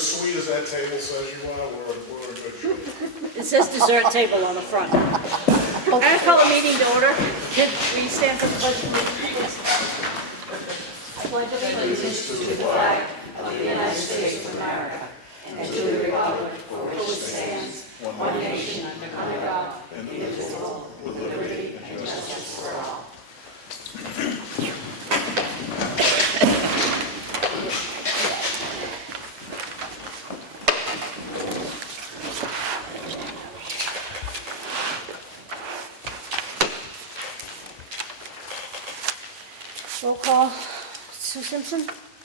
as sweet as that table says you are, we're in good shape. It says dessert table on the front. I'm going to call the meeting to order. Will you stand for the pledge of allegiance, please? I pledge allegiance to the flag of the United States of America and to the republic for which it stands, one nation under God, indivisible, with liberty and justice for all. Roll call. Sue Simpson?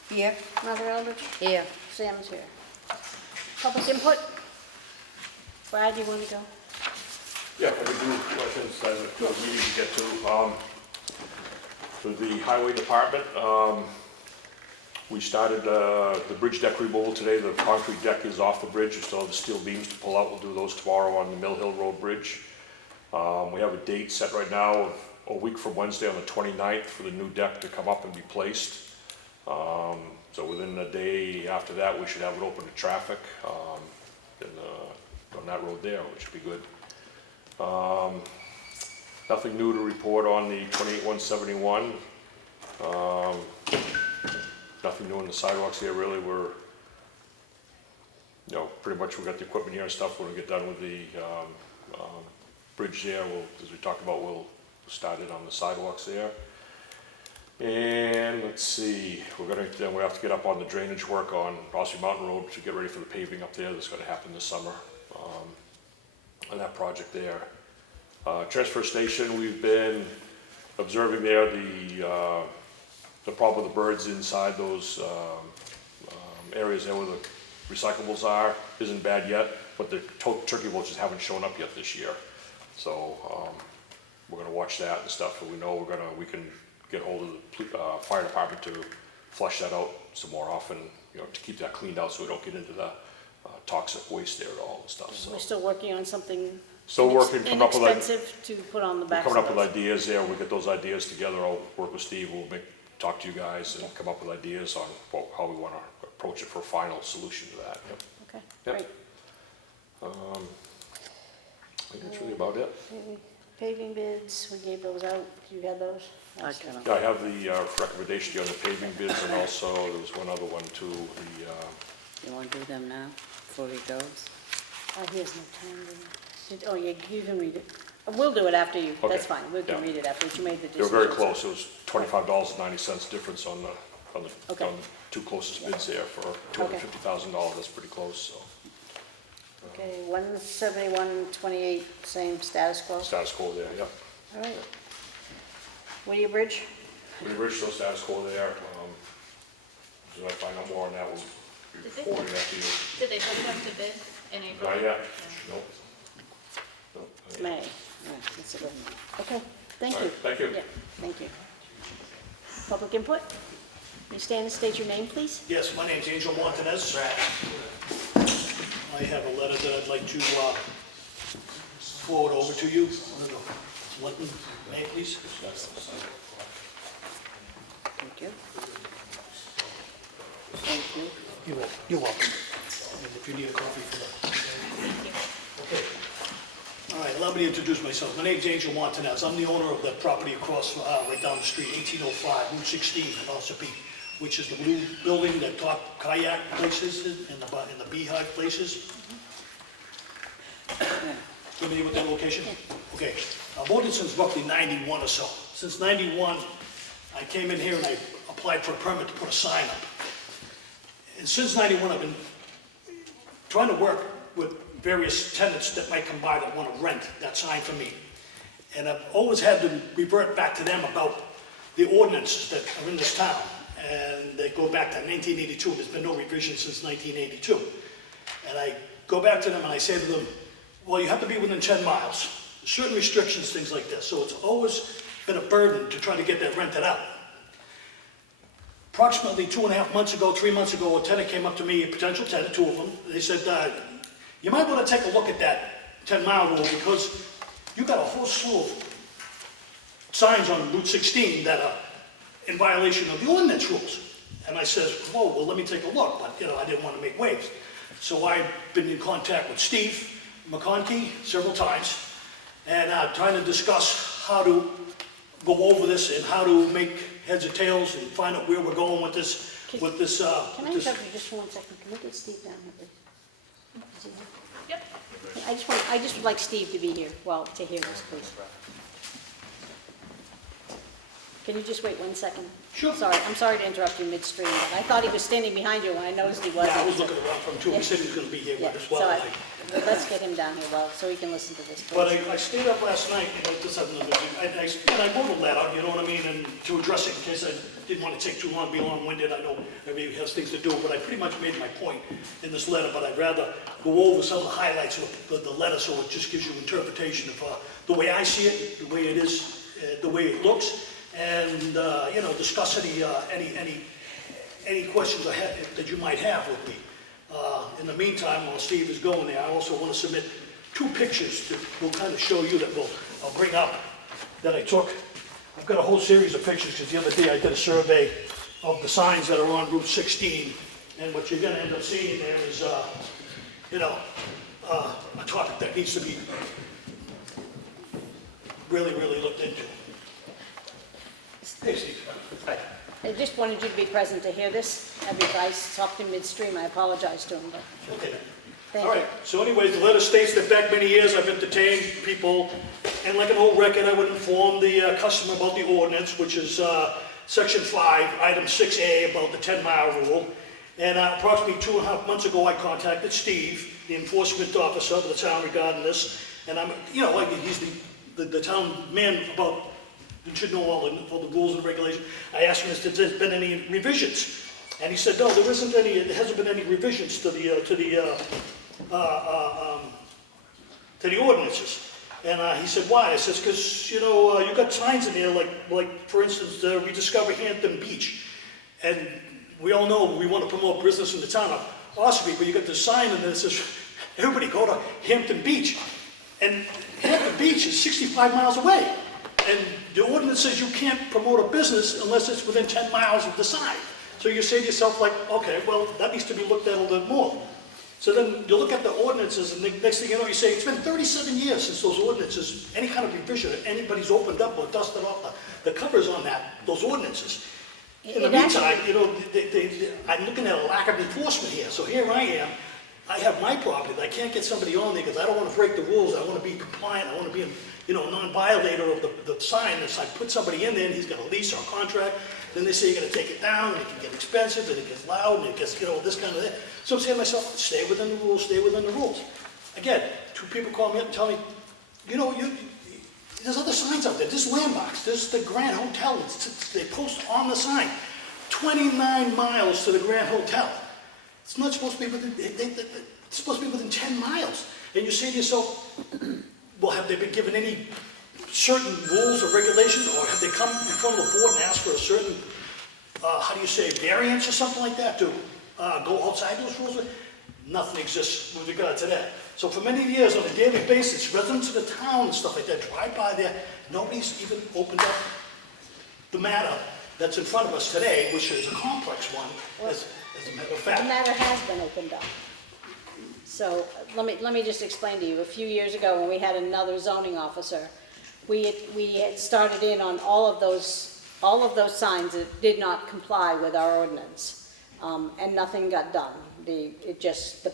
Here. Mother Eldridge? Here. Sam's here. Public input? Brad, you want to go? Yeah, I could do questions I have a meeting to get to. For the highway department, we started the bridge deck removal today. The concrete deck is off the bridge. We still have the steel beams to pull out. We'll do those tomorrow on the Mill Hill Road Bridge. We have a date set right now of a week from Wednesday on the 29th for the new deck to come up and be placed. So within a day after that, we should have it open to traffic on that road there, which would be good. Nothing new to report on the 28171. Nothing new on the sidewalks here, really. We're, pretty much we got the equipment here and stuff. When we get done with the bridge there, as we talked about, we'll start it on the sidewalks there. And let's see, we have to get up on the drainage work on Ossipee Mountain Road to get ready for the paving up there. That's going to happen this summer on that project there. Transfer station, we've been observing there the problem with the birds inside those areas there where the recyclables are isn't bad yet, but the turkey vultures haven't shown up yet this year. So we're going to watch that and stuff, and we know we can get hold of the fire department to flush that out some more often, to keep that cleaned out so we don't get into the toxic waste there at all and stuff. So We're still working on something still working, inexpensive to put on the back. coming up with ideas there. We'll get those ideas together. I'll work with Steve. We'll talk to you guys and come up with ideas on how we want to approach it for a final solution to that. Yep. Okay, Yep. great. I think that's really about it. Paving bids, we gave those out. You had those? I got Yeah, I have the recommendation on the paving bids, and also there was one other one too. You want to do them now, before he goes? He has no time. Oh, yeah, you can read it. We'll do it after you. Okay. That's fine. We can Yeah. read it after you made the They were decision. very close. It was $25.90 difference on the Okay. two closest bids there for $250,000. That's pretty close. So Okay, 171.28, same status quo. status quo there. Yep. All right. Whittier Bridge? The original status quo there. As I find out more on that, we'll be reporting that to you. Did they put it up to bid in April? Not yet. Nope. Nope. May. Yeah, that's a good one. Okay, thank All you. right, thank you. Yeah, thank you. Public input? You stand and state your name, please? Yes, my name's Angel Montanez. I have a letter that I'd like to forward over to you. Selectmen, may I please? Thank you. Thank you. You're welcome. And if you need a copy for that. Okay. All right, allow me to introduce myself. My name's Angel Montanez. I'm the owner of the property across, right down the street, 1805, Route 16 in Ossipee, which is the blue building that top kayak places and the beehive places. Familiar with that location? Okay. I've owned it since roughly 91 or so. Since 91, I came in here and I applied for a permit to put a sign up. And since 91, I've been trying to work with various tenants that might come by that want to rent that sign from me. And I've always had to revert back to them about the ordinances that are in this town. And they go back to 1982. There's been no revision since 1982. And I go back to them and I say to them, well, you have to be within 10 miles. Certain restrictions, things like this. So it's always been a burden to try to get that rented out. Approximately 2.5 months ago, 3 months ago, a tenant came up to me, a potential tenant, two of them. They said, you might want to take a look at that 10-mile rule because you've got a whole slew of signs on Route 16 that are in violation of the ordinance rules. And I says, whoa, well, let me take a look, but, you know, I didn't want to make waves. So I've been in contact with Steve McConkey several times, and trying to discuss how to go over this and how to make heads or tails and find out where we're going with this, Can I this. interrupt you just for 1 second? Can we get Steve down here, please? Is he here? Yep. I just would like Steve to be here, well, to hear this, please. Can you just wait 1 second? Sure. Sorry, I'm sorry to interrupt you midstream, but I thought he was standing behind you when I noticed he wasn't. Yeah, I was looking around for him too, he Yeah. said he was gonna be here Yeah, with us, so well, I I- think. let's get him down here, well, so he can listen to this, But please. I stayed up last night, you know, just having another, and I wrote a letter, you know what I mean, and to address it in case I didn't want to take too long, be long-winded, I know everybody has things to do, but I pretty much made my point in this letter, but I'd rather go over some of the highlights of the letter so it just gives you interpretation of the way I see it, the way it is, the way it looks, and, you know, discuss any questions that you might have with me. In the meantime, while Steve is going there, I also want to submit 2 pictures that will kind of show you that I'll bring up that I took. I've got a whole series of pictures because the other day I did a survey of the signs that are on Route 16, and what you're going to end up seeing there is, you know, a topic that needs to be really, really looked into. Hey, Steve. Hi. I just wanted you to be present to hear this. If I talked in midstream, I apologize to him, but Okay. thank All you. right, so anyways, the letter states that back many years I've entertained people, and like an old record, I would inform the customer about the ordinance, which is section 5, item 6A, about the 10-mile rule. And approximately 2.5 months ago, I contacted Steve, the enforcement officer of the town regarding this. And I'm, you know, like he's the town man about, you should know all the rules and regulations. I asked him if there's been any revisions. And he said, no, there isn't any, there hasn't been any revisions to the ordinances. And he said, why? I says, because, you know, you got signs in there, like for instance, Rediscover Hampton Beach. And we all know we want to promote business in the town of Ossipee, but you got this sign in there that says, everybody go to Hampton Beach. And Hampton Beach is 65 miles away. And the ordinance says you can't promote a business unless it's within 10 miles of the sign. So you say to yourself like, okay, well, that needs to be looked at a little bit more. So then you look at the ordinances, and the next thing you know, you say, it's been 37 years since those ordinances, any kind of revision, anybody's opened up or dusted off the covers on those ordinances. In the meantime, you know, I'm looking at a lack of enforcement here. So here I am, I have my property, but I can't get somebody on there because I don't want to break the rules. I want to be compliant. I want to be, you know, a non-violator of the sign. If I put somebody in there and he's got a lease or a contract, then they say you're going to take it down, and it can get expensive, and it gets loud, and it gets, you know, this kind of thing. So I'm saying to myself, stay within the rules, stay within the rules. Again, 2 people call me up and tell me, you know, there's other signs out there. There's landmarks. There's the Grand Hotel. They post on the sign, 29 miles to the Grand Hotel. It's not supposed to be within, it's supposed to be within 10 miles. And you say to yourself, well, have they been given any certain rules or regulations, or have they come in front of the board and asked for a certain, how do you say, variance or something like that to go outside those rules? Nothing exists with regard to that. So for many years, on a daily basis, residents of the town and stuff like that drive by there. Nobody's even opened up the matter that's in front of us today, which is a complex one, as a matter of fact. The matter has been opened up. So let me just explain to you. A few years ago, when we had another zoning officer, we had started in on all of those signs that did not comply with our ordinance, and nothing got done. The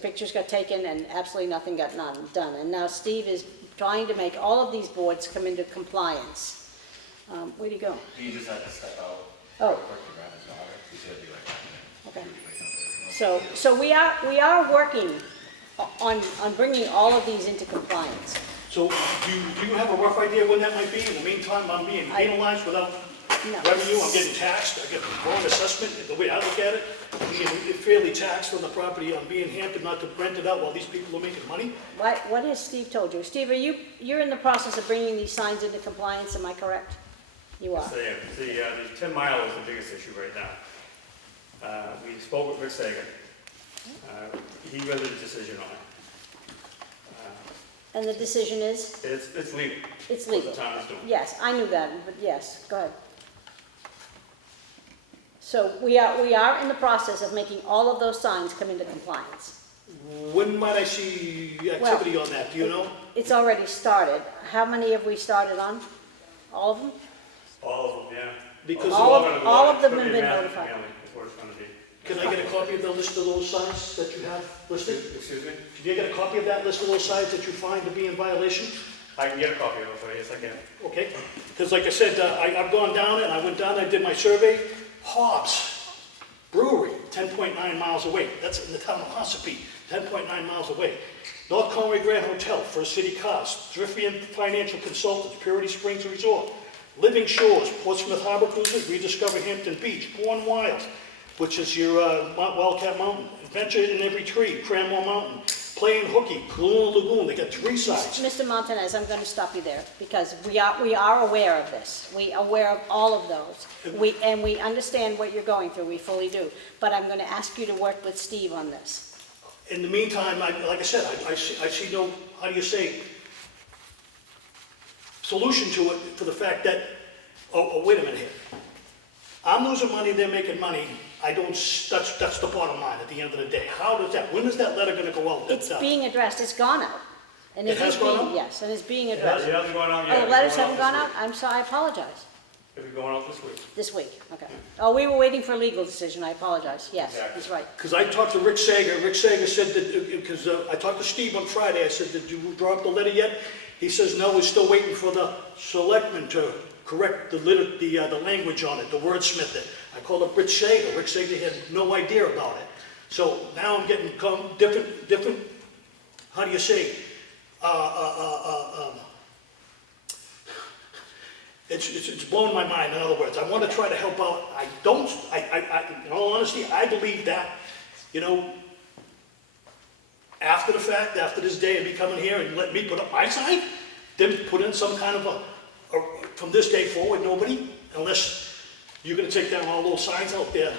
pictures got taken and absolutely nothing got done. And now Steve is trying to make all of these boards come into compliance. Where'd he go? He just had to step out. Oh. Okay. So we are working on bringing all of these into compliance. So do you have a rough idea when that might be? In the meantime, I'm being penalized without revenue, I'm getting taxed, I get the wrong assessment, the way I look at it. I'm being fairly taxed on the property, I'm being hampered not to rent it out while these people are making money. What has Steve told you? Steve, you're in the process of bringing these signs into compliance, am I correct? You are. So yeah, the 10 mile is the biggest issue right now. We spoke with Rick Sager. He rendered a decision on it. And the decision is? It's legal. It's legal. What the town is doing. Yes, I knew that, but yes, go ahead. So we are in the process of making all of those signs come into compliance. When might I see activity on that, do you know? It's already started. How many have we started on? All of them? All of them, yeah. Because All of- gonna go all on. of them It's have gonna be been mass notified. mailing is what it's gonna be. can I get a copy of the list of those signs that you have listed? Excuse me? Can you get a copy of that list of those signs that you find to be in violation? I can get a copy of it for you, yes, I can. Okay, because like I said, I've gone down and I went down, I did my survey. Hobbs Brewery, 10.9 miles away. That's in the town of Ossipee, 10.9 miles away. North Conway Grand Hotel, First City Cars, Thrifty Financial Consultants, Purity Springs Resort, Living Shores, Portsmouth Harbor Cruises, Rediscover Hampton Beach, Born Wild, which is your Wildcat Mountain, Adventure in Every Tree, Cranmore Mountain, Playing Hooky, Kaluna Lagoon. They got 3 sites. Mr. Montanez, I'm going to stop you there because we are aware of this. We are aware of all of those. And we understand what you're going through. We fully do. But I'm going to ask you to work with Steve on this. In the meantime, like I said, I see no, how do you say, solution to it for the fact that, oh, wait a minute here. I'm losing money, they're making money. I don't, that's the bottom line at the end of the day. How does that, when is that letter gonna go out? It's being addressed. It's gone out. And It has is gone being- out? Yes, and it's being It addressed. hasn't gone out yet. Oh, the It's letters going haven't gone this out? I'm sorry, I apologize. week. It'll be going out this week. This week, okay. Oh, we were waiting for a legal decision. I apologize. Yes, Exactly. he's right. Because I talked to Rick Sager. Rick Sager said that, because I talked to Steve on Friday, I said, did you draw up the letter yet? He says, no, we're still waiting for the selectmen to correct the language on it, the wordsmith it. I called up Rick Sager. Rick Sager had no idea about it. So now I'm getting different, how do you say, it's blowing my mind, in other words. I want to try to help out. In all honesty, I believe that, after the fact, after this day, and me coming here and let me put up my sign, then put in some kind of from this day forward, nobody, unless you're gonna take down all those signs out there,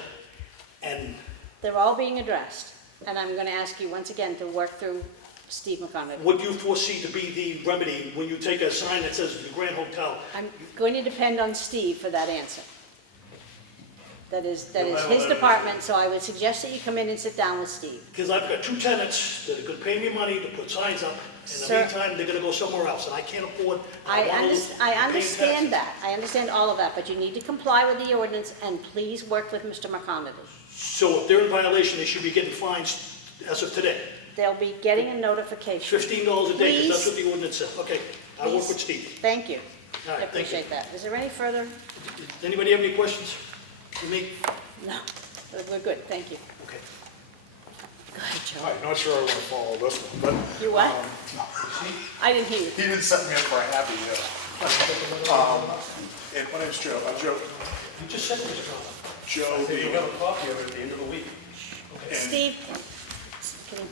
and They're all being addressed. And I'm going to ask you once again to work through Steve McConaughey. what do you foresee to be the remedy when you take a sign that says the Grand Hotel? I'm going to depend on Steve for that answer. That is You'll have his a- department, so I would suggest that you come in and sit down with Steve. Because I've got 2 tenants that are gonna pay me money to put signs up. In the Sir. meantime, they're gonna go somewhere else, and I can't afford. I wanna pay understand taxes. that. I understand all of that, but you need to comply with the ordinance and please work with Mr. McConaughey. So if they're in violation, they should be getting fines as of today. They'll be getting a notification. $15 a day, because that's Please. what the ordinance says. Okay, I'll work Please. with Steve. Thank you. All I right, thank you. appreciate that. Is there any further? Does anybody have any questions for me? No, we're good, thank you. Okay. Go ahead, Joe. I'm not sure I want to follow this one, but. You what? No. I didn't hear you. He didn't set me up for a happy meal. And my name's Joe. Joe, You just said this, John. Joe, So you got a copy of it at the end of the week. and Steve? Can you-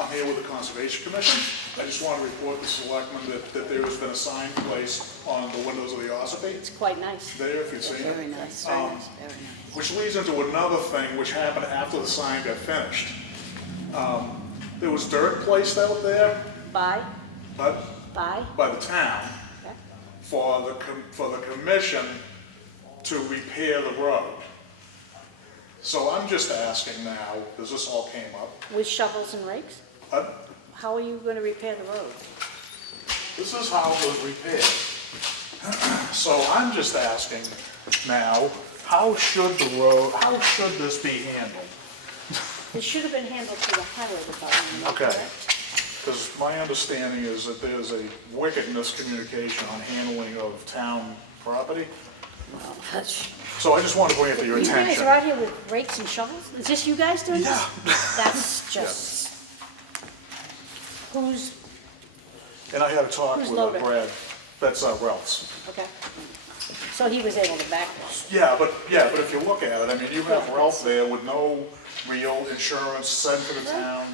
I'm here with the Conservation Commission. I just want to report to Selectmen that there has been a sign placed on the windows of the Ossipee It's quite nice. there, if you've seen Very it. nice, very nice, very nice. Which leads into another thing which happened after the sign got finished. There was dirt placed out there Bye, by bye. the town Okay. for the commission to repair the road. So I'm just asking now, because this all came up, With shovels and rakes? How are you going to repair the road? this is how it was repaired. So I'm just asking now, how should this be handled? It should have been handled through the highway department. Okay. Because my understanding is that there's a wicked miscommunication on handling of town property. Well, that's- So I just want to bring it to your You guys attention. are out here with rakes and shovels? Is this you guys doing this? Yeah. That's just... Who's, And I had a talk Who's with loader? Brad, that's Ralph's. okay. So he was able to back this. Yeah, but if you look at it, I mean, you have Ralph there with no real insurance sent to the town.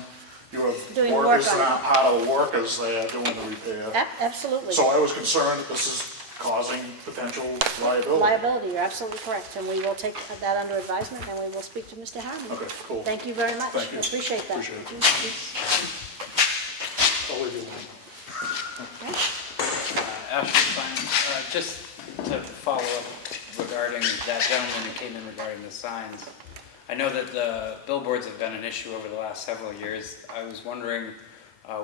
You have Doing work workers, on it. part of the workers there doing the repair. Absolutely. So I was concerned that this is causing potential liability. Liability, you're absolutely correct, and we will take that under advisement, and we will speak to Mr. Harmon. Okay, cool. Thank you very much. Thank you. Appreciate that. Appreciate it. I'll leave you alone. Okay. Ashley Fine, just to follow up regarding that gentleman who came in regarding the signs. I know that the billboards have been an issue over the last several years. I was wondering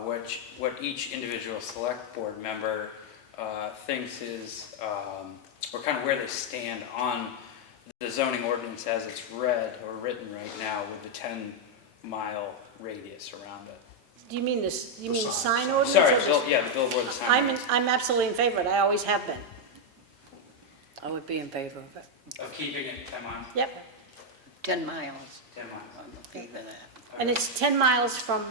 what each individual select board member thinks is, or kind of where they stand on the zoning ordinance as it's read or written right now with the 10-mile radius around it. Do you mean this, you The mean sign. sign ordinance? Sorry, or just- the billboard, the sign. ordinance. I'm absolutely in favor of it, I always have been. I would be in favor of it. Of keeping it 10 miles? Yep, 10 miles. 10 miles. I'm in favor of that. and it's 10 miles from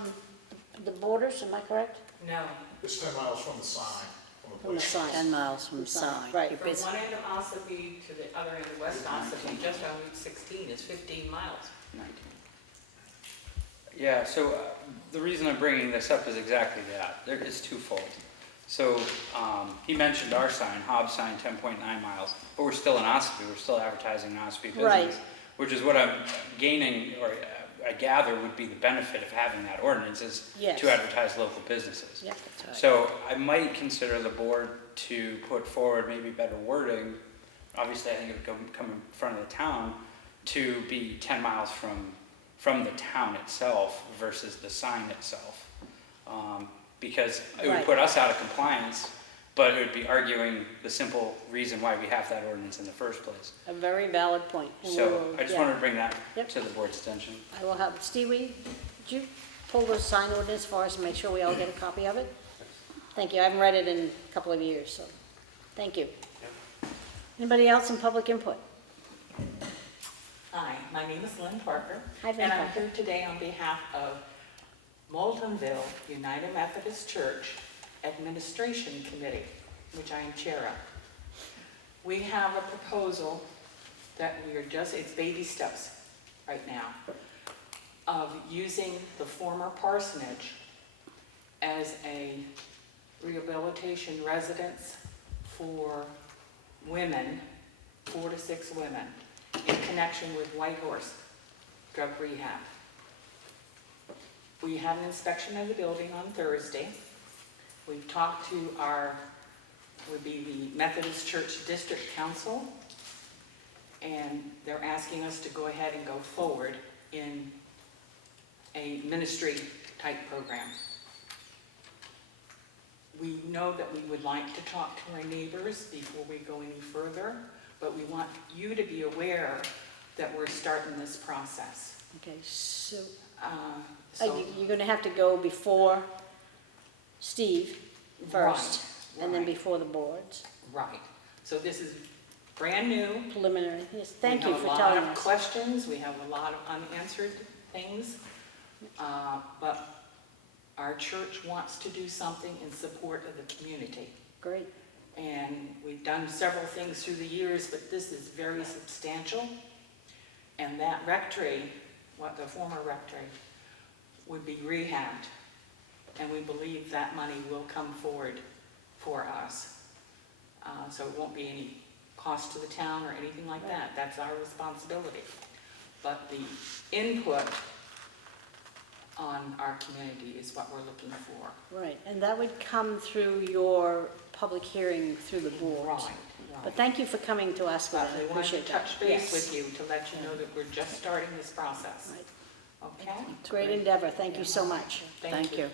the borders, am I correct? No, It's 10 miles from the sign, from the From the place. sign. 10 miles from the sign. Right. You're from busy- one end of Ossipee to the other end of West Ossipee, just on Route 16, is 15 miles. 19. Yeah, so the reason I'm bringing this up is exactly that. There is twofold. So he mentioned our sign, Hobbs sign, 10.9 miles, but we're still in Ossipee. We're still advertising an Ossipee business, Right. which is what I'm gaining, or I gather would be the benefit of having that ordinance is Yes. to advertise local businesses. Yep. That's right. So I might consider the board to put forward maybe better wording. Obviously, I think it would come in front of the town to be 10 miles from the town itself versus the sign itself. Because it would Right. put us out of compliance, but it would be arguing the simple reason why we have that ordinance in the first place. A very valid point. And So we'll- I just yeah. wanted to bring that Yep. to the board's attention. I will have, Steve, did you pull the sign ordinance for us and make sure we all get a copy of it? Thank you, I haven't read it in a couple of years, so, thank you. Anybody else in public input? Hi, my name is Lynn Parker. Hi, Lynn And I'm Parker. here today on behalf of Moultonville United Methodist Church Administration Committee, which I am chair of. We have a proposal that we are just, it's baby steps right now, of using the former parsonage as a rehabilitation residence for women, 4 to 6 women, in connection with Whitehorse Drug Rehab. We had an inspection of the building on Thursday. We've talked to would be the Methodist Church District Council, and they're asking us to go ahead and go forward in a ministry type program. We know that we would like to talk to our neighbors before we go any further, but we want you to be aware that we're starting this process. Okay, so, So, you're gonna have to go before Steve first, Right, and then right. before the boards, right, so this is brand new. preliminary, yes, thank you for We have a lot telling of us. questions, we have a lot of unanswered things, but our church wants to do something in support of the community. Great, And we've done several things through the years, but this is very substantial. And that rectory, the former rectory, would be rehabbed. And we believe that money will come forward for us. So it won't be any cost to the town or anything like that. That's our responsibility. But the input on our community is what we're looking for. right, and that would come through your public hearing through the boards. Right, But right. thank you for coming to us with But it, I we wanted to appreciate that. touch base Yes. with you to let you know that we're just starting this process. Right. Okay? Great endeavor, thank you so much. Thank you.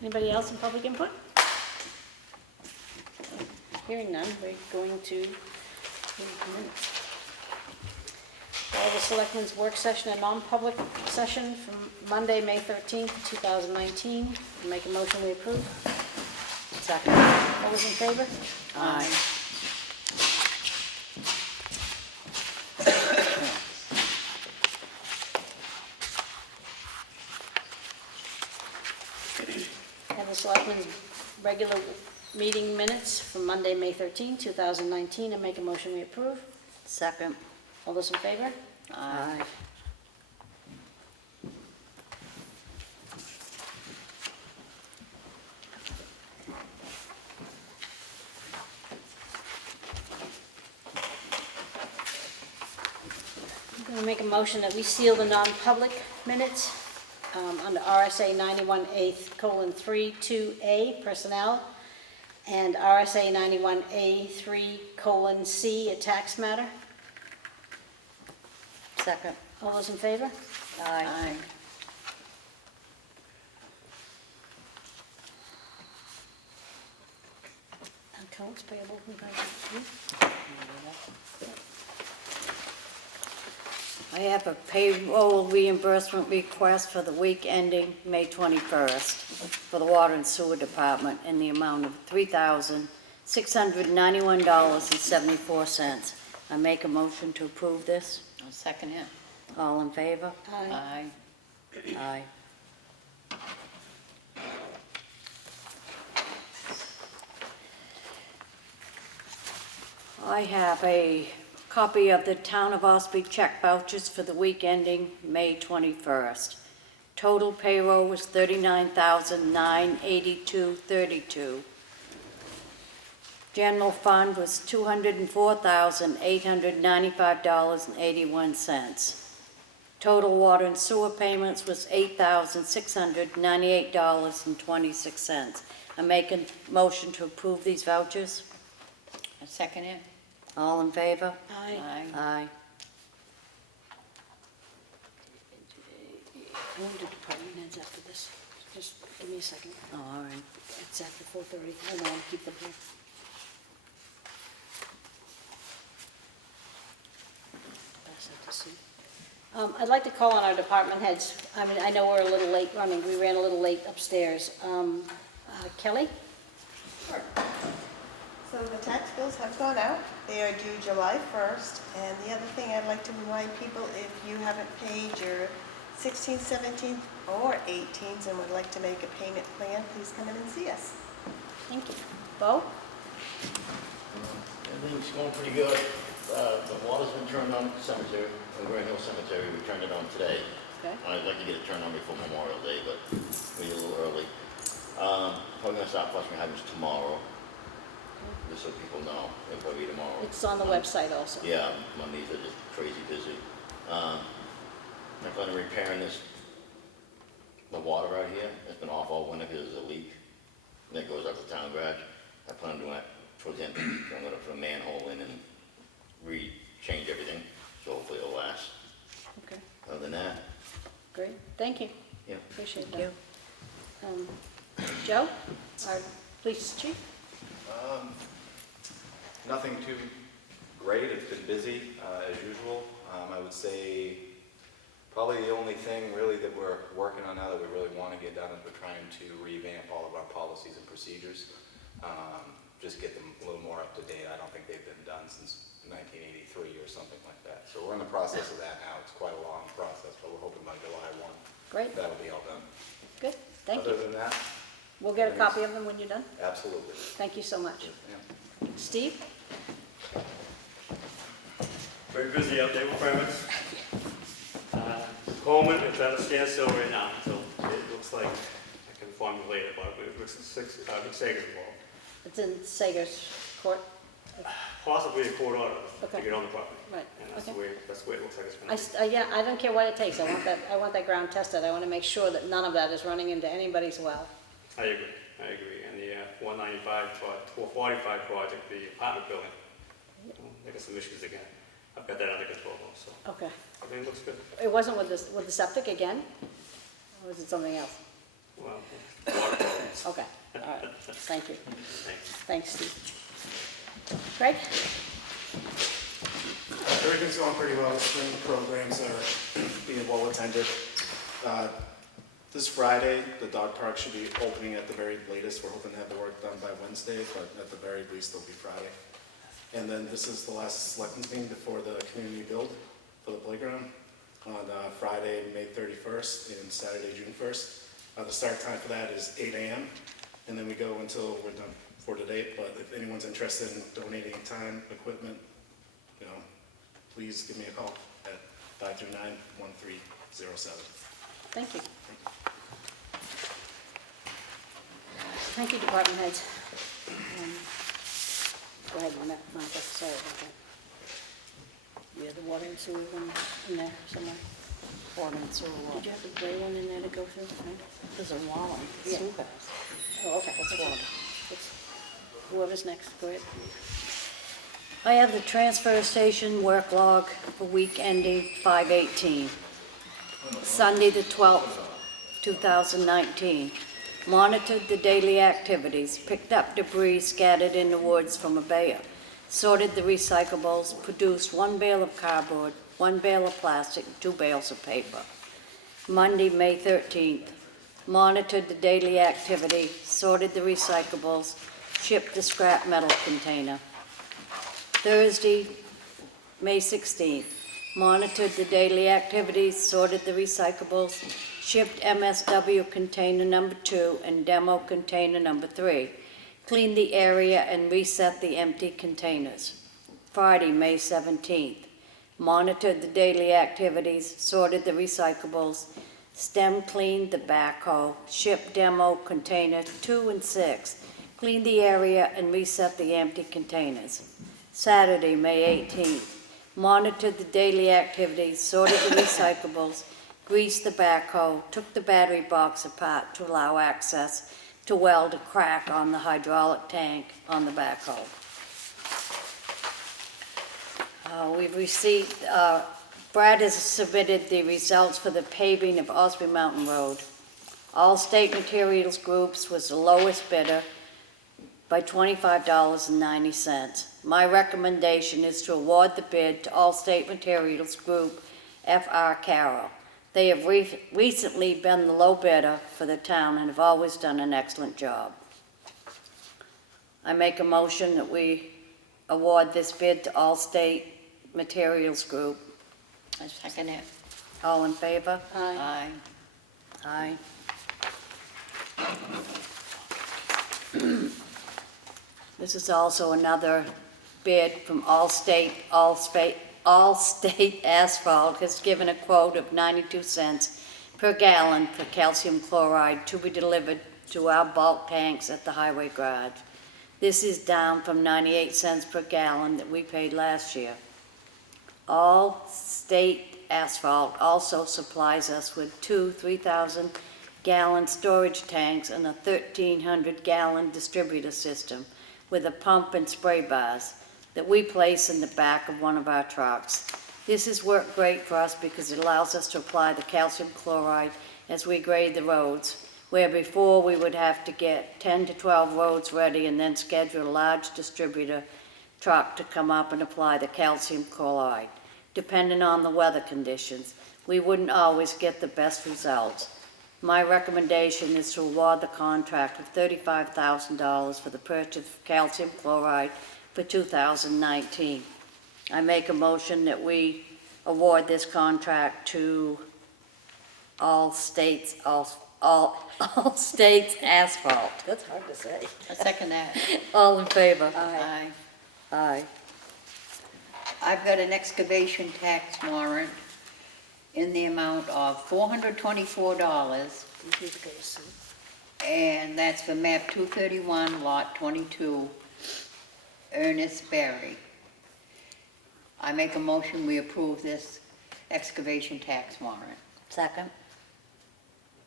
Anybody else in public input? Hearing none, we're going to minutes. All the Selectmen's work session and non-public session from Monday, May 13th, 2019. Make a motion we approve. Second. All those in favor? Aye. Have the Selectmen's regular meeting minutes from Monday, May 13th, 2019, and make a motion we approve. Second. All those in favor? Aye. I'm going to make a motion that we seal the non-public minutes under RSA 91(a)(32)A, personnel, and RSA 91A3:C, a tax matter. Second. All those in favor? Aye. Accounts payable, who got it? I have a payroll reimbursement request for the week ending May 21st for the Water and Sewer Department in the amount of $3,691.74. I make a motion to approve this. I'll second it. All in favor? Aye. Aye. I have a copy of the Town of Ossipee check vouchers for the week ending May 21st. Total payroll was $39,982.32. General fund was $204,895.81. Total water and sewer payments was $8,698.26. I make a motion to approve these vouchers. I'll second it. All in favor? Aye. Aye. I want to do department heads after this. Just give me a second. Oh, all right. It's after 4:30. Hold on, keep them here. Pass that to Sue. I'd like to call on our department heads. I mean, I know we're a little late running. We ran a little late upstairs. Kelly? Sure. So the tax bills have gone out. They are due July 1st. And the other thing I'd like to remind people, if you haven't paid your 16th, 17th, or 18th and would like to make a payment plan, please come in and see us. Thank you. Bo? Everything's going pretty good. The water's been turned on at the cemetery, Grand Hill Cemetery. We turned it on today. Okay. I'd like to get it turned on before Memorial Day, but we're a little early. Probably gonna start flushing hydrants tomorrow, just so people know. It'll probably be tomorrow. It's on the website also. Yeah, Mondays are just crazy busy. I'm going to repairing the water right here. It's been off all winter because there's a leak. And it goes up the town garage. I plan on doing that towards the end of the week. I'm going to put a manhole in and change everything, so hopefully it'll last. Okay, Other than that, great. Thank you. yeah. Appreciate that. Joe, our police chief? Nothing too great. It's been busy as usual. I would say probably the only thing really that we're working on now that we really want to get done is we're trying to revamp all of our policies and procedures. Just get them a little more up to date. I don't think they've been done since 1983 or something like that. So we're in the process of that now. It's quite a long process, but we're hoping by July 1 Great, that'll be all done. good. Thank Other you. than that, We'll get a copy of them when you're done. absolutely. Thank you so much. Yeah. Steve? Very busy out there with permits. Coleman, it's at a standstill right now, so it looks like, I can inform you later, but it looks like Sager's involved. It's in Sager's court. Possibly a court order Okay. to get on the property. Right, And that's the okay. way it looks like it's gonna be. Yeah, I don't care what it takes. I want that ground tested. I want to make sure that none of that is running into anybody's well. I agree. And the 445 project, the apartment building, I got some issues again. I've got that under control though, so Okay. everything looks good. It wasn't with the septic again? Or was it something else? Well, water problems. Okay, all right. Thank you. Thanks. Thanks, Steve. Craig? Everything's going pretty well. The spring programs are being well attended. This Friday, the dog park should be opening at the very latest. We're hoping to have the work done by Wednesday, but at the very least, it'll be Friday. And then this is the last selectmen's meeting before the community build for the playground on Friday, May 31st and Saturday, June 1st. The start time for that is 8 a.m. and then we go until we're done for today. But if anyone's interested in donating time, equipment, please give me a call at 539-1307. Thank you. Thank you, department heads. Go ahead, Monica, sorry about that. You had the water and sewer one in there somewhere? Water and sewer. Did you have the gray one in there to go through? No? There's a wall on Yeah. sewer house. Oh, okay. That's That's water. okay. whoever's next, go ahead. I have the transfer station work log for week ending 5/18. Sunday, the 12th, 2019. Monitored the daily activities, picked up debris scattered in the woods from a bear, sorted the recyclables, produced 1 bale of cardboard, 1 bale of plastic, 2 bales of paper. Monday, May 13th. Monitored the daily activity, sorted the recyclables, shipped the scrap metal container. Thursday, May 16th. Monitored the daily activities, sorted the recyclables, shipped MSW container number 2 and demo container number 3. Cleaned the area and reset the empty containers. Friday, May 17th. Monitored the daily activities, sorted the recyclables, stem cleaned the backhoe, shipped demo container 2 and 6. Cleaned the area and reset the empty containers. Saturday, May 18th. Monitored the daily activities, sorted the recyclables, greased the backhoe, took the battery box apart to allow access to weld a crack on the hydraulic tank on the backhoe. We've received, Brad has submitted the results for the paving of Ossipee Mountain Road. All State Materials Groups was the lowest bidder by $25.90. My recommendation is to award the bid to All State Materials Group, F.R. Carroll. They have recently been the low bidder for the town and have always done an excellent job. I make a motion that we award this bid to All State Materials Group. I second it. All in favor? Aye. Aye. This is also another bid from Allstate Asphalt has given a quote of 92 cents per gallon for calcium chloride to be delivered to our bulk tanks at the highway garage. This is down from 98 cents per gallon that we paid last year. Allstate Asphalt also supplies us with 2 3,000-gallon storage tanks and a 1,300-gallon distributor system with a pump and spray bars that we place in the back of one of our trucks. This has worked great for us because it allows us to apply the calcium chloride as we grade the roads, where before we would have to get 10 to 12 roads ready and then schedule a large distributor truck to come up and apply the calcium chloride. Depending on the weather conditions, we wouldn't always get the best results. My recommendation is to award the contract of $35,000 for the purchase of calcium chloride for 2019. I make a motion that we award this contract to All States Asphalt. That's hard to say. I second that. All in favor? Aye. Aye. I've got an excavation tax warrant in the amount of $424, and that's for map 231, lot 22, Ernest Berry. I make a motion we approve this excavation tax warrant. Second?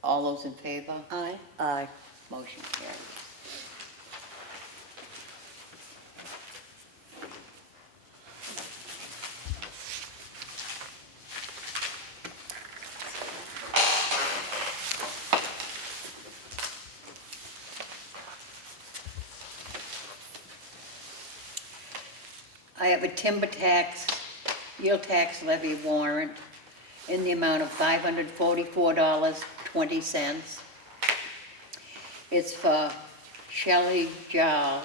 All those in favor? Aye. Aye. Motion carries. I have a timber tax, yield tax levy warrant in the amount of $544.20. It's for Shelley Jowl,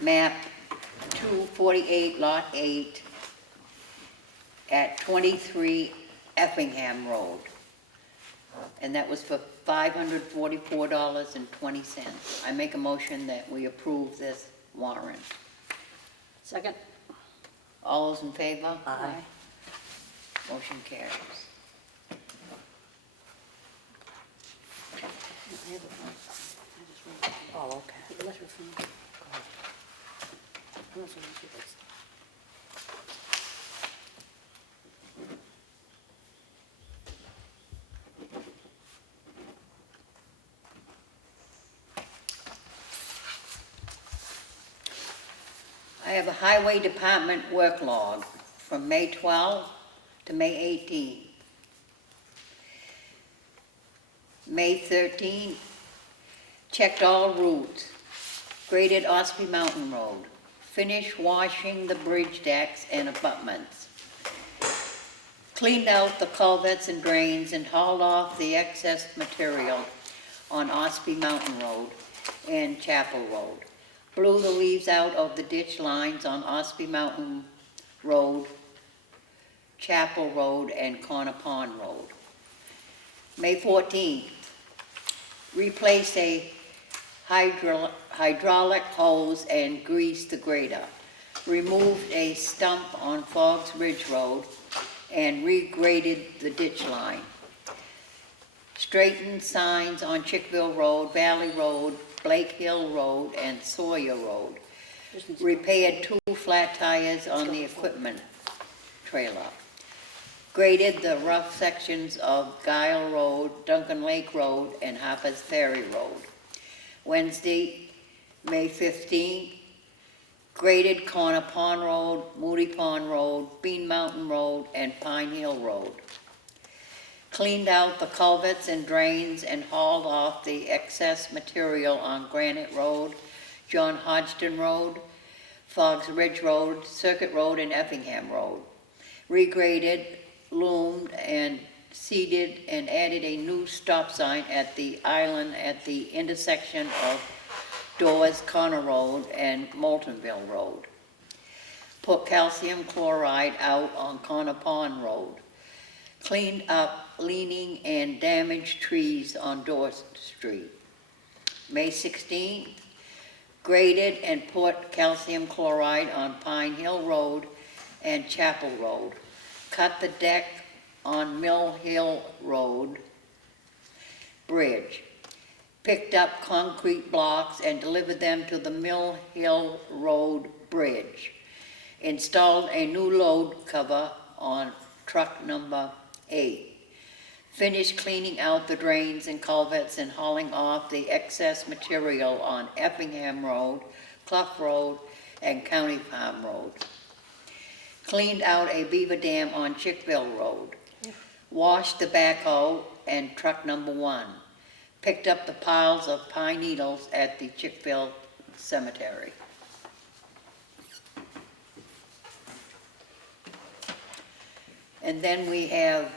map 248, lot 8, at 23 Effingham Road. And that was for $544.20. I make a motion that we approve this warrant. Second? All those in favor? Aye. Motion carries. Oh, okay. have a highway department work log from May 12 to May 18. May 13, checked all routes, graded Ossipee Mountain Road, finished washing the bridge decks and abutments, cleaned out the culverts and drains and hauled off the excess material on Ossipee Mountain Road and Chapel Road, blew the leaves out of the ditch lines on Ossipee Mountain Road, Chapel Road, and Corner Pond Road. May 14th, replaced a hydraulic hose and greased the grader, removed a stump on Fogg's Ridge Road, and regraded the ditch line. Straightened signs on Chickville Road, Valley Road, Blake Hill Road, and Sawyer Road. Repaired 2 flat tires on the equipment trailer. Graded the rough sections of Guile Road, Duncan Lake Road, and Harper's Ferry Road. Wednesday, May 15th, graded Corner Pond Road, Moody Pond Road, Bean Mountain Road, and Pine Hill Road. Cleaned out the culverts and drains and hauled off the excess material on Granite Road, John Hodgson Road, Fogg's Ridge Road, Circuit Road, and Effingham Road. Regraded, loomed, and seeded, and added a new stop sign at the island at the intersection of Dawes Corner Road and Moultonville Road. Put calcium chloride out on Corner Pond Road. Cleaned up leaning and damaged trees on Dorset Street. May 16th, graded and put calcium chloride on Pine Hill Road and Chapel Road. Cut the deck on Mill Hill Road Bridge. Picked up concrete blocks and delivered them to the Mill Hill Road Bridge. Installed a new load cover on truck number 8. Finished cleaning out the drains and culverts and hauling off the excess material on Effingham Road, Clough Road, and County Farm Road. Cleaned out a beaver dam on Chickville Road. Washed the backhoe and truck number 1. Picked up the piles of pine needles at the Chickville Cemetery. And then we have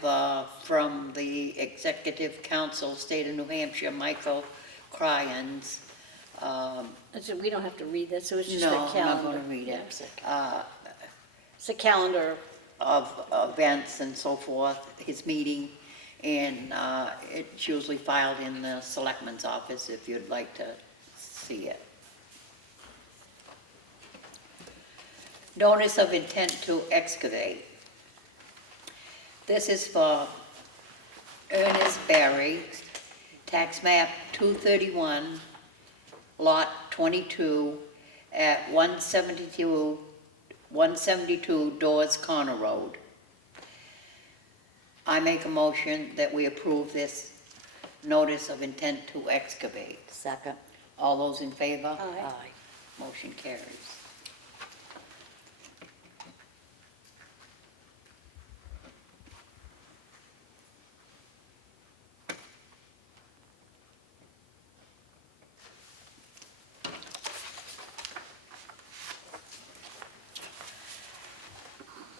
from the Executive Council, State of New Hampshire, Michael Cryans. We don't have to read that, so it's just No, a I'm not calendar. going to read it. It's a calendar. Of events and so forth, his meeting, and it's usually filed in the Selectmen's office if you'd like to see it. Notice of intent to excavate. This is for Ernest Barry, tax map 231, lot 22, at 172 Dawes Corner Road. I make a motion that we approve this notice of intent to excavate. Second. All those in favor? Aye. Motion carries.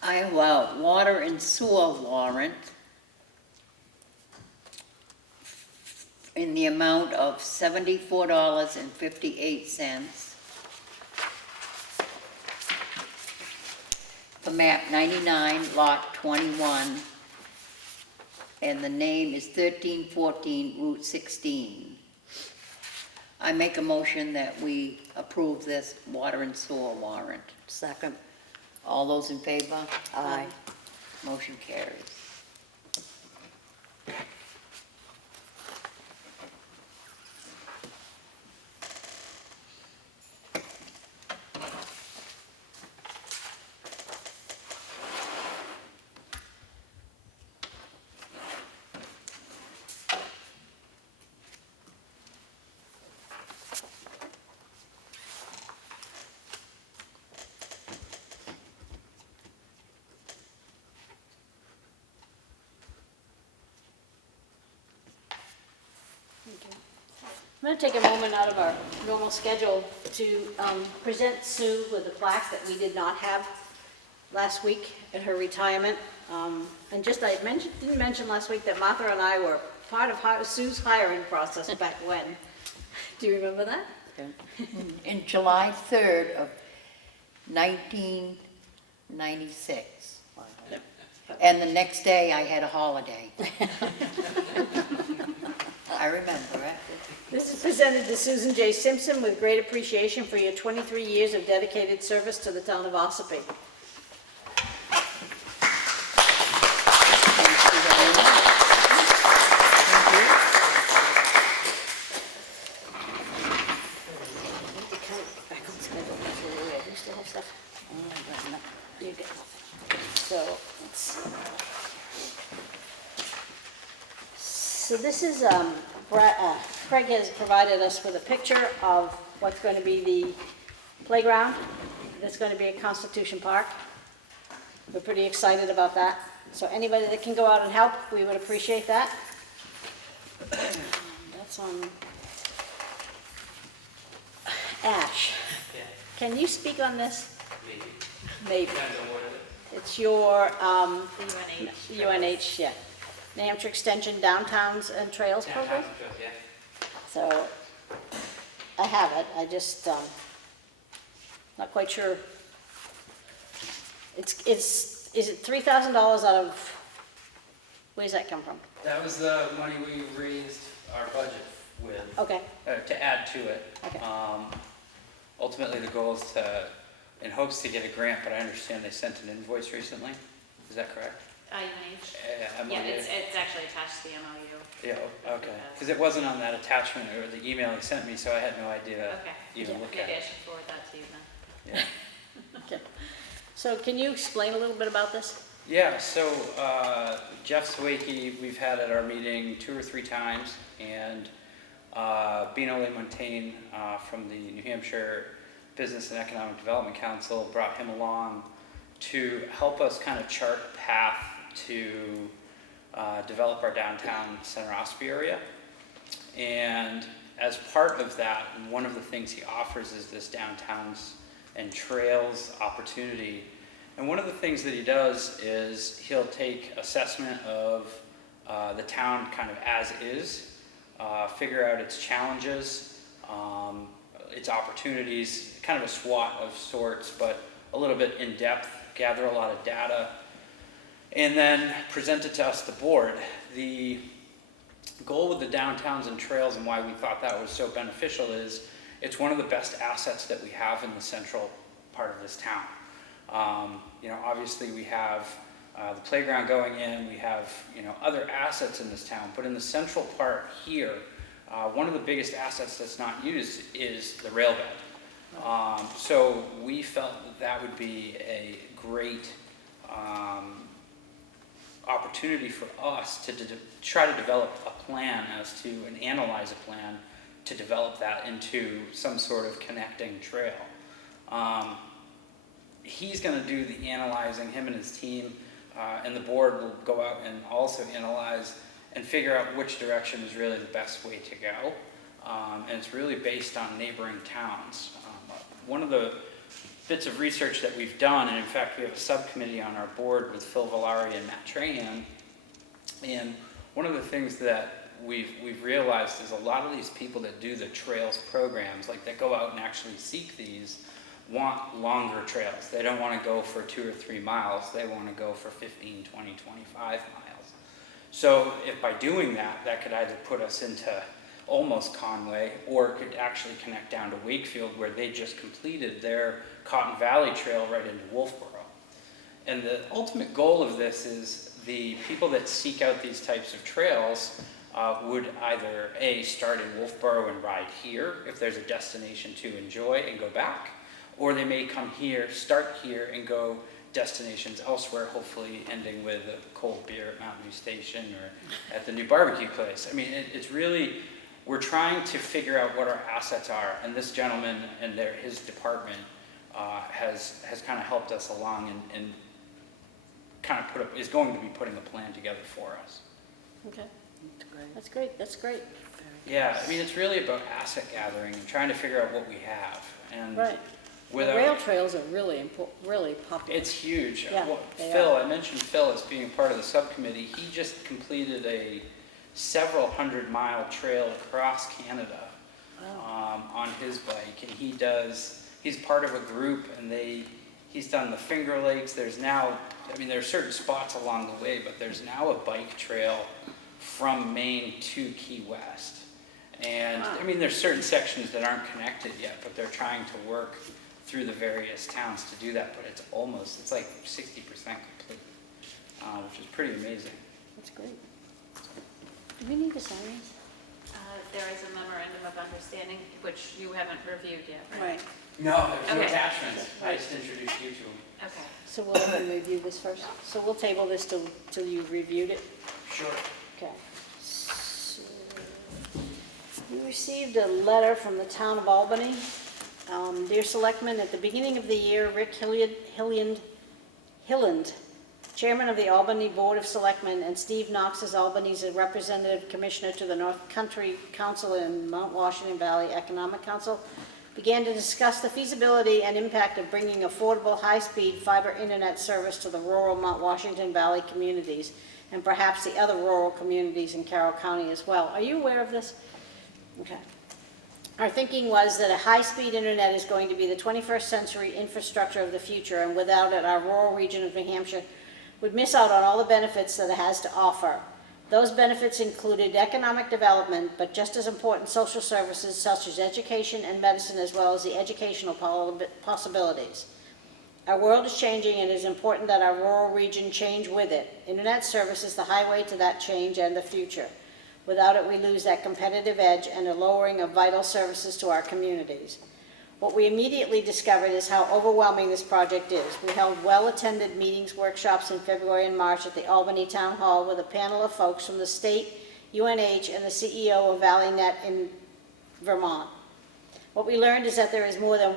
I have a water and sewer warrant in the amount of $74.58 for map 99, lot 21, and the name is 1314 Route 16. I make a motion that we approve this water and sewer warrant. Second. All those in favor? Aye. Motion carries. I'm going to take a moment out of our normal schedule to present Sue with a plaque that we did not have last week at her retirement. And just, didn't mention last week that Martha and I were part of Sue's hiring process back when. Do you remember that? In July 3rd of 1996. And the next day I had a holiday. I remember it. This is presented to Susan J. Simpson with great appreciation for your 23 years of dedicated service to the town of Ossipee. Thank you very much. Back on schedule. Do you still have stuff? You get nothing. So, let's see. So this is, Craig has provided us with a picture of what's going to be the playground. That's going to be at Constitution Park. We're pretty excited about that. So anybody that can go out and help, we would appreciate that. That's on Ash. Can you speak on this? Maybe. It's your UNH, yeah. New Hampshire Extension Downtowns and Trails Program? So, I have it, I just, not quite sure. Is it $3,000 out of, where does that come from? That was the money we raised our budget with. Okay, To add to it. okay. Ultimately, the goal is to, in hopes to get a grant, but I understand they sent an invoice recently. Is that correct? UNH. MOU? Yeah, it's actually attached to the MOU. Yeah, okay. Because it wasn't on that attachment or the email he sent me, so I had no idea Okay. even look Maybe at I it. should forward that to you then. Yeah. Okay. So can you explain a little bit about this? Yeah, so Jeff Sawicki, we've had at our meeting 2 or 3 times, and Bino LeMontagne from the New Hampshire Business and Economic Development Council brought him along to help us kind of chart a path to develop our downtown Center Ossipee area. And as part of that, one of the things he offers is this downtowns and trails opportunity. And one of the things that he does is he'll take assessment of the town kind of as is, figure out its challenges, its opportunities, kind of a SWOT of sorts, but a little bit in depth, gather a lot of data, and then present it to us, the board. The goal with the downtowns and trails and why we thought that was so beneficial is it's one of the best assets that we have in the central part of this town. Obviously we have the playground going in, we have, other assets in this town, but in the central part here, one of the biggest assets that's not used is the rail bed. So we felt that would be a great opportunity for us to try to develop a plan and analyze a plan to develop that into some sort of connecting trail. He's going to do the analyzing, him and his team, and the board will go out and also analyze and figure out which direction is really the best way to go. And it's really based on neighboring towns. One of the bits of research that we've done, and in fact we have a subcommittee on our board with Phil Valari and Matt Trahan, and one of the things that we've realized is a lot of these people that do the trails programs, like that go out and actually seek these, want longer trails. They don't want to go for 2 or 3 miles, they want to go for 15, 20, 25 miles. So if by doing that, that could either put us into almost Conway, or it could actually connect down to Wakefield, where they just completed their Cotton Valley Trail right into Wolfboro. And the ultimate goal of this is the people that seek out these types of trails would either A, start in Wolfboro and ride here if there's a destination to enjoy and go back, or they may come here, start here, and go destinations elsewhere, hopefully ending with a cold beer at Mountain View Station or at the new barbecue place. I mean, it's really, we're trying to figure out what our assets are, and this gentleman and his department has kind of helped us along and kind of is going to be putting a plan together for us. Okay, that's great, that's great. Yeah, I mean, it's really about asset gathering and trying to figure out what we have. And Right. The without, rail trails are really really popular. it's huge. Yeah, Well, they Phil, are. I mentioned Phil as being part of the subcommittee. He just completed a several 100-mile trail across Canada on his bike, and he's part of a group, and he's done the Finger Lakes. There's now, I mean, there are certain spots along the way, but there's now a bike trail from Maine to Key West. And I mean, there's certain sections that aren't connected yet, but they're trying to work through the various towns to do that, but it's like 60% complete, which is pretty amazing. That's great. Do we need to sign these? There is a memorandum of understanding, which you haven't reviewed yet, right? Right. No, there's no Okay. attachments. I just introduced you to them. Okay. So we'll have them review this first. So we'll table this till you've reviewed it. Sure. Okay. So, we received a letter from the town of Albany. Dear Selectmen, at the beginning of the year, Rick Hilland, Chairman of the Albany Board of Selectmen, and Steve Knox as Albany's representative commissioner to the North Country Council and Mount Washington Valley Economic Council, began to discuss the feasibility and impact of bringing affordable, high-speed fiber internet service to the rural Mount Washington Valley communities, and perhaps the other rural communities in Carroll County as well. Are you aware of this? Okay. Our thinking was that a high-speed internet is going to be the 21st century infrastructure of the future, and without it, our rural region of New Hampshire would miss out on all the benefits that it has to offer. Those benefits included economic development, but just as important, social services such as education and medicine, as well as the educational possibilities. Our world is changing, and it is important that our rural region change with it. Internet service is the highway to that change and the future. Without it, we lose that competitive edge and a lowering of vital services to our communities. What we immediately discovered is how overwhelming this project is. We held well-attended meetings, workshops in February and March at the Albany Town Hall with a panel of folks from the state, UNH, and the CEO of ValleyNet in Vermont. What we learned is that there is more than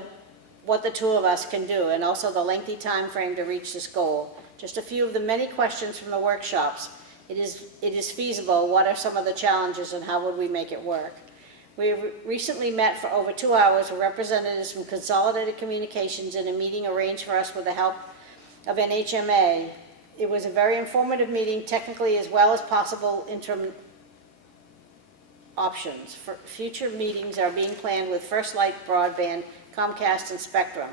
what the two of us can do, and also the lengthy time frame to reach this goal. Just a few of the many questions from the workshops. It is feasible. What are some of the challenges, and how would we make it work? We recently met for over 2 hours with representatives from Consolidated Communications in a meeting arranged for us with the help of NHMA. It was a very informative meeting, technically as well as possible interim options. For future meetings are being planned with First Light Broadband, Comcast, and Spectrum.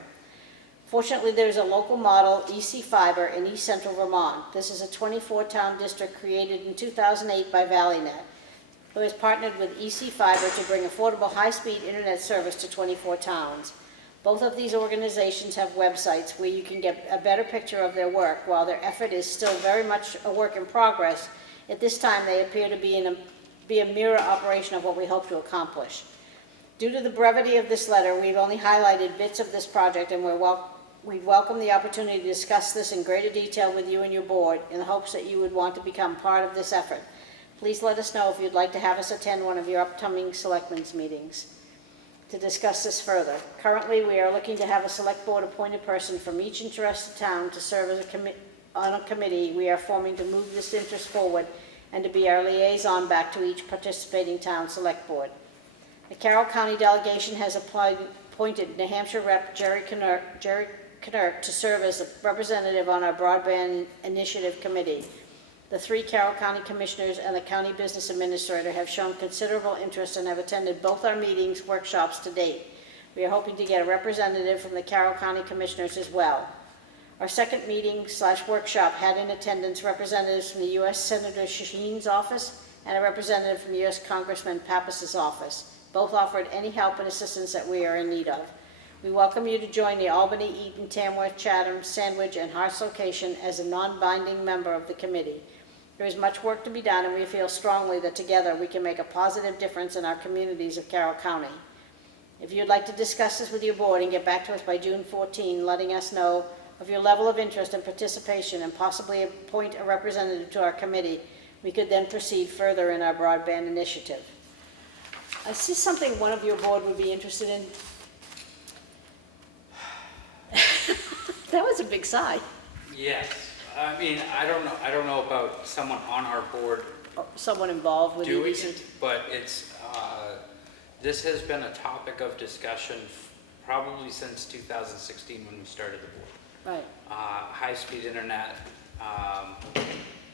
Fortunately, there's a local model, EC Fiber, in East Central Vermont. This is a 24-town district created in 2008 by ValleyNet, who has partnered with EC Fiber to bring affordable high-speed internet service to 24 towns. Both of these organizations have websites where you can get a better picture of their work. While their effort is still very much a work in progress, at this time they appear to be a mirror operation of what we hope to accomplish. Due to the brevity of this letter, we've only highlighted bits of this project, and we welcome the opportunity to discuss this in greater detail with you and your board in the hopes that you would want to become part of this effort. Please let us know if you'd like to have us attend one of your upcoming selectmen's meetings to discuss this further. Currently, we are looking to have a select board appointed person from each interested town to serve as on a committee we are forming to move this interest forward and to be our liaison back to each participating town select board. The Carroll County delegation has appointed New Hampshire Rep. Jerry Knirk to serve as a representative on our Broadband Initiative Committee. The 3 Carroll County Commissioners and the County Business Administrator have shown considerable interest and have attended both our meetings, workshops to date. We are hoping to get a representative from the Carroll County Commissioners as well. Our second meeting/workshop had in attendance representatives from the U.S. Senator Shaheen's office and a representative from U.S. Congressman Pappas's office. Both offered any help and assistance that we are in need of. We welcome you to join the Albany, Eaton, Tamworth, Chatham, Sandwich, and Hearst location as a non-binding member of the committee. There is much work to be done, and we feel strongly that together we can make a positive difference in our communities of Carroll County. If you'd like to discuss this with your board and get back to us by June 14, letting us know of your level of interest and participation and possibly appoint a representative to our committee, we could then proceed further in our broadband initiative. Is this something one of your board would be interested in? That was a big sigh. Yes. I mean, I don't know about someone on our board Someone involved with doing EDC? it, but it's, this has been a topic of discussion probably since 2016 when we started the board. Right. High-speed internet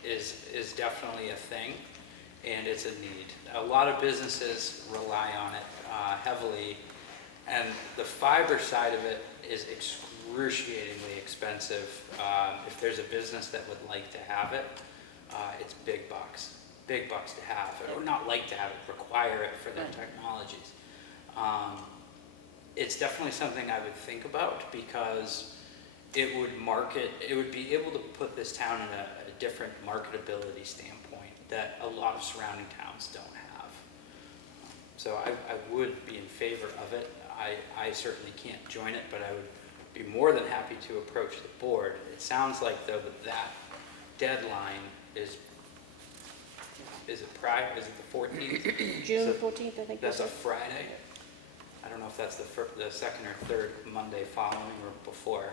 is definitely a thing, and it's a need. A lot of businesses rely on it heavily, and the fiber side of it is excruciatingly expensive. If there's a business that would like to have it, it's big bucks to have, or not like to have it, require it for their technologies. It's definitely something I would think about because it would be able to put this town in a different marketability standpoint that a lot of surrounding towns don't have. So I would be in favor of it. I certainly can't join it, but I would be more than happy to approach the board. It sounds like though that deadline is it the 14th? June 14th, I think. That's a Friday. I don't know if that's the second or third Monday following or before.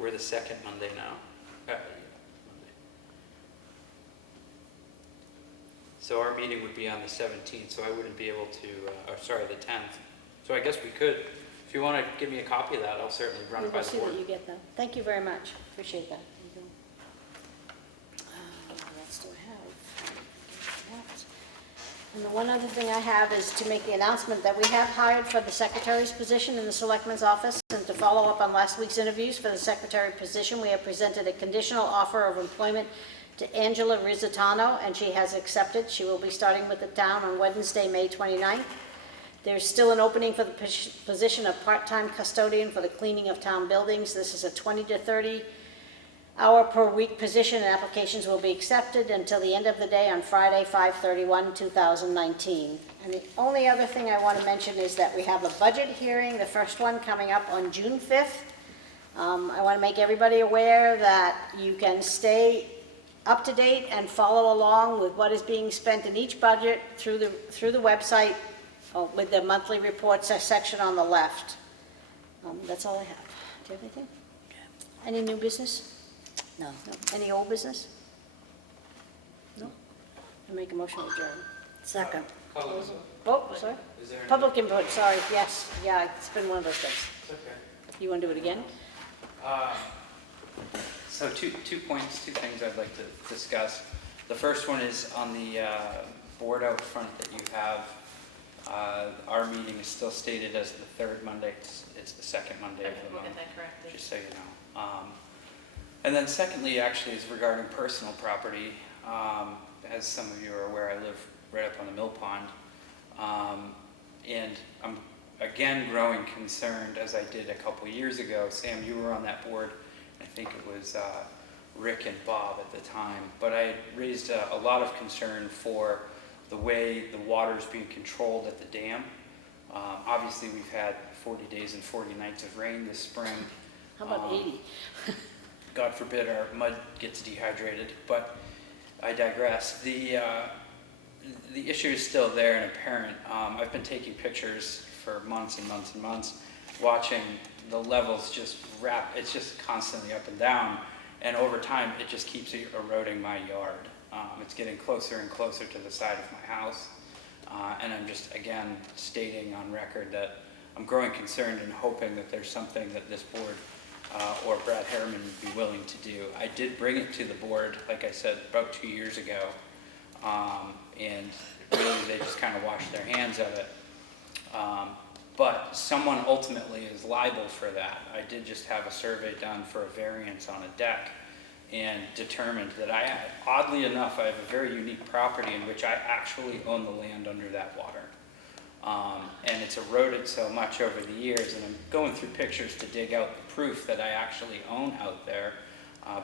We're the second Monday now. Monday. So our meeting would be on the 17th, so I wouldn't be able to, the 10th. So I guess we could, if you want to give me a copy of that, I'll certainly run it by We'll the see board. that you get that. Thank you very much. Appreciate that. What else do I have? And the one other thing I have is to make the announcement that we have hired for the secretary's position in the Selectmen's office, and to follow up on last week's interviews for the secretary position, we have presented a conditional offer of employment to Angela Rizzitano, and she has accepted. She will be starting with the town on Wednesday, May 29th. There's still an opening for the position of part-time custodian for the cleaning of town buildings. This is a 20 to 30 hour per week position, and applications will be accepted until the end of the day on Friday, 5/31/2019. And the only other thing I want to mention is that we have a budget hearing, the first one coming up on June 5th. I want to make everybody aware that you can stay up to date and follow along with what is being spent in each budget through the website with the monthly reports section on the left. That's all I have. Do you have anything? Any new business? No. Any old business? No? I make a motion to adjourn. Second. Oh, sorry. Public input, sorry, yes. Yeah, it's been one of those days. It's okay. You want to do it again? So two things I'd like to discuss. The first one is on the board out front that you have. Our meeting is still stated as the third Monday. It's the second Monday of the month. We'll get that corrected. Just so you know. And then secondly, actually, is regarding personal property. As some of you are aware, I live right up on the mill pond. And I'm again growing concerned, as I did a couple years ago. Sam, you were on that board. I think it was Rick and Bob at the time. But I raised a lot of concern for the way the water is being controlled at the dam. Obviously, we've had 40 days and 40 nights of rain this spring. How about 80? God forbid our mud gets dehydrated, but I digress. The issue is still there and apparent. I've been taking pictures for months and months and months, watching the levels it's just constantly up and down, and over time it just keeps eroding my yard. It's getting closer and closer to the side of my house, and I'm just, again, stating on record that I'm growing concerned and hoping that there's something that this board or Brad Harriman would be willing to do. I did bring it to the board, like I said, about 2 years ago, and really they just kind of washed their hands of it. But someone ultimately is liable for that. I did just have a survey done for a variance on a deck and determined that oddly enough, I have a very unique property in which I actually own the land under that water. And it's eroded so much over the years, and I'm going through pictures to dig out the proof that I actually own out there,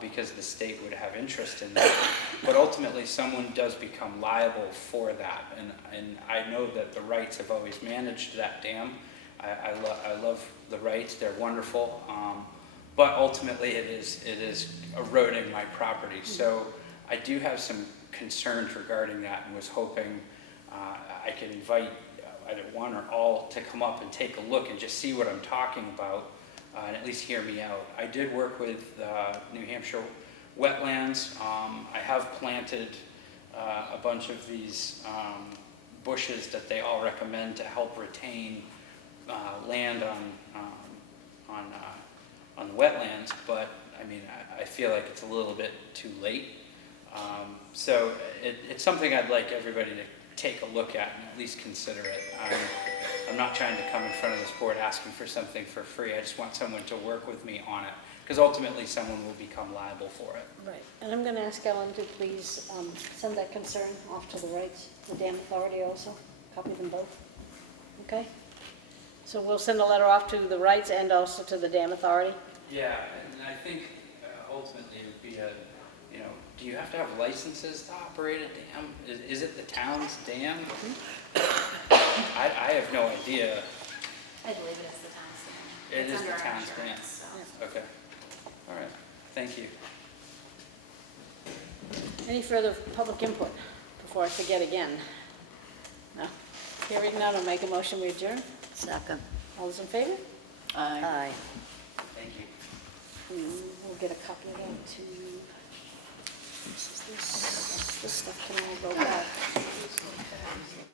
because the state would have interest in that. But ultimately, someone does become liable for that, and I know that the Wrights have always managed that dam. I love the Wrights; they're wonderful. But ultimately, it is eroding my property. So I do have some concerns regarding that, and was hoping I could invite either one or all to come up and take a look and just see what I'm talking about, and at least hear me out. I did work with New Hampshire Wetlands. I have planted a bunch of these bushes that they all recommend to help retain land on the wetlands, but I mean, I feel like it's a little bit too late. So it's something I'd like everybody to take a look at and at least consider it. I'm not trying to come in front of this board asking for something for free. I just want someone to work with me on it, because ultimately someone will become liable for it. Right, and I'm gonna ask Ellen to please send that concern off to the rights, the dam authority also, copy them both, okay? So we'll send a letter off to the rights and also to the dam authority? Yeah, and I think ultimately it would be do you have to have licenses to operate a dam? Is it the town's dam? I have no idea. I believe it is the town's dam. It It's is under the our town's dam. insurance, so. Okay, all right, thank you. Any further public input before I forget again? No? Hearing none, I'll make a motion, we adjourn. Second. All those in favor? Aye. Thank you. We'll get a copy of that to, this stuff can all go back.